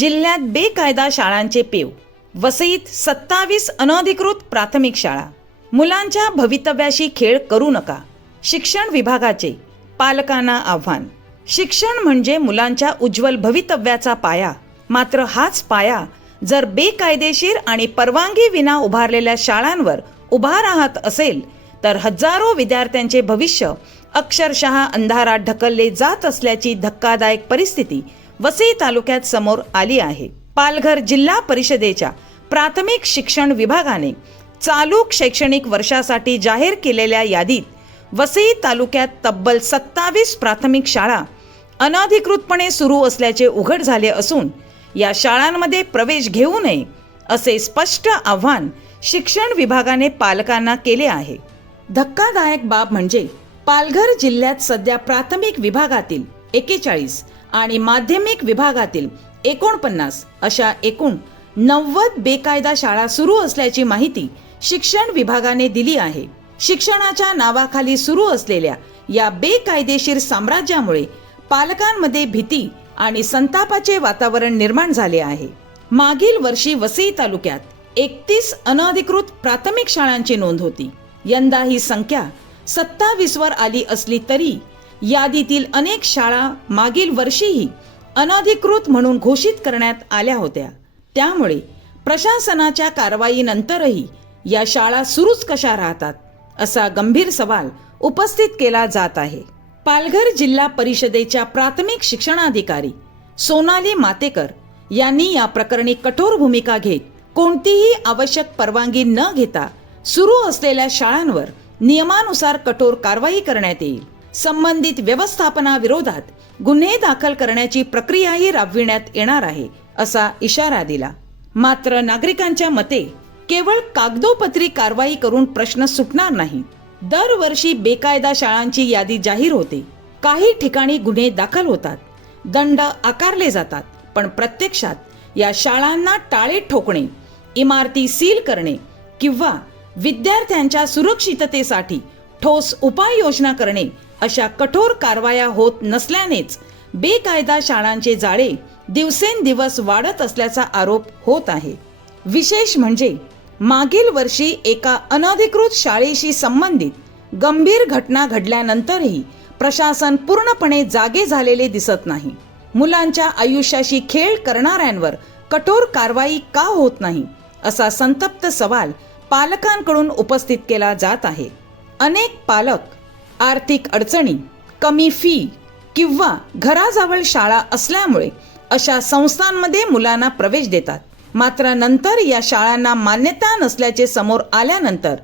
जिल्ह्यात बेकायदा शाळांचे पेव. वसईत 27 अनधिकृत प्राथमिक शाळा. मुलांच्या भवितव्याशी खेळ करू नका. शिक्षण विभागाचे पालकांना आव्हान. शिक्षण म्हणजे मुलांच्या उज्ज्वल भवितव्याचा पाया. मात्र हाच पाया जर बेकायदेशीर आणि परवानगी विना उभारलेल्या शाळांवर उभा राहत असेल तर हजारो विद्यार्थ्यांचे भविष्य अक्षरशः अंधारात ढकलले जात असल्याची धक्कादायक परिस्थिती वसई तालुक्यात समोर आली आहे. पालघर जिल्हा परिषदेच्या प्राथमिक शिक्षण विभागाने चालू शैक्षणिक वर्षासाठी जाहीर केलेल्या यादीत वसई तालुक्यात तब्बल 27 प्राथमिक शाळा अनधिकृतपणे सुरू असल्याचे उघड झाले असून या शाळांमध्ये प्रवेश घेऊ नये असे स्पष्ट आव्हान शिक्षण विभागाने पालकांना केले आहे. धक्कादायक बाब म्हणजे पालघर जिल्ह्यात सध्या प्राथमिक विभागातील 41 आणि माध्यमिक विभागातील 49 अशा एकूण 90 बेकायदा शाळा सुरू असल्याची माहिती शिक्षण विभागाने दिली आहे. शिक्षणाच्या नावाखाली सुरू असलेल्या या बेकायदेशीर साम्राज्यामुळे पालकांमध्ये भीती आणि संतापाचे वातावरण निर्माण झाले आहे. मागील वर्षी वसई तालुक्यात 31 अनधिकृत प्राथमिक शाळांची नोंद होती. यंदा ही संख्या 27 वर आली असली तरी यादीतील अनेक शाळा मागील वर्षीही अनधिकृत म्हणून घोषित करण्यात आल्या होत्या. त्यामुळे प्रशासनाच्या कारवाईनंतरही या शाळा सुरूच कशा राहतात असा गंभीर सवाल उपस्थित केला जात आहे. पालघर जिल्हा परिषदेच्या प्राथमिक शिक्षणाधिकारी सोनाली मातेकर यांनी या प्रकरणी कठोर भूमिका घेत कोणतीही आवश्यक परवानगी न घेता सुरू असलेल्या शाळांवर नियमानुसार कठोर कारवाई करण्यात येईल. संबंधित व्यवस्थापनाविरोधात गुन्हे दाखल करण्याची प्रक्रियाही राबविण्यात येणार आहे असा इशारा दिला. मात्र नागरिकांच्या मते केवळ कागदोपत्री कारवाई करून प्रश्न सुटणार नाही. दरवर्षी बेकायदा शाळांची यादी जाहीर होते. काही ठिकाणी गुन्हे दाखल होतात, दंड आकारले जातात, पण प्रत्यक्षात या शाळांना टाळे ठोकणे, इमारती सील करणे किंवा विद्यार्थ्यांच्या सुरक्षिततेसाठी ठोस उपाययोजना करणे अशा कठोर कारवाया होत नसल्यानेच बेकायदा शाळांचे जाळे दिवसेंदिवस वाढत असल्याचा आरोप होत आहे. विशेष म्हणजे मागील वर्षी एका अनधिकृत शाळेशी संबंधित गंभीर घटना घडल्यानंतरही प्रशासन पूर्णपणे जागे झालेले दिसत नाही. मुलांच्या आयुष्याशी खेळ करणाऱ्यांवर कठोर कारवाई का होत नाही असा संतप्त सवाल पालकांकडून उपस्थित केला जात आहे. अनेक पालक आर्थिक अडचणी, कमी फी किंवा घराजवळ शाळा असल्यामुळे अशा संस्थांमध्ये मुलांना प्रवेश देतात. मात्र नंतर या शाळांना मान्यता नसल्याचे समोर आल्यानंतर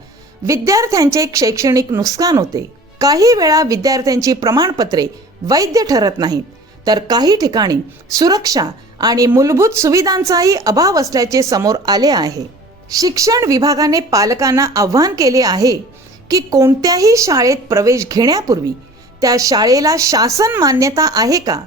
विद्यार्थ्यांचे शैक्षणिक नुकसान होते. काही वेळा विद्यार्थ्यांची प्रमाणपत्रे वैध ठरत नाहीत, तर काही ठिकाणी सुरक्षा आणि मूलभूत सुविधांचाही अभाव असल्याचे समोर आले आहे. शिक्षण विभागाने पालकांना आव्हान केले आहे की कोणत्याही शाळेत प्रवेश घेण्यापूर्वी त्या शाळेला शासन मान्यता आहे का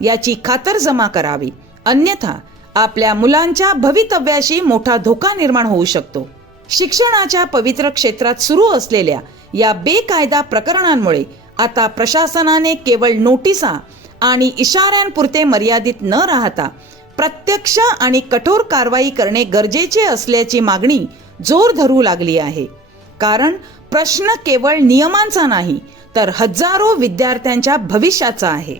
याची खातरजमा करावी. अन्यथा आपल्या मुलांच्या भवितव्याशी मोठा धोका निर्माण होऊ शकतो. शिक्षणाच्या पवित्र क्षेत्रात सुरू असलेल्या या बेकायदा प्रकरणांमुळे आता प्रशासनाने केवळ नोटिसा आणि इशाऱ्यांपुरते मर्यादित न राहता प्रत्यक्ष आणि कठोर कारवाई करणे गरजेचे असल्याची मागणी जोर धरू लागली आहे. कारण प्रश्न केवळ नियमांचा नाही तर हजारो विद्यार्थ्यांच्या भविष्याचा आहे.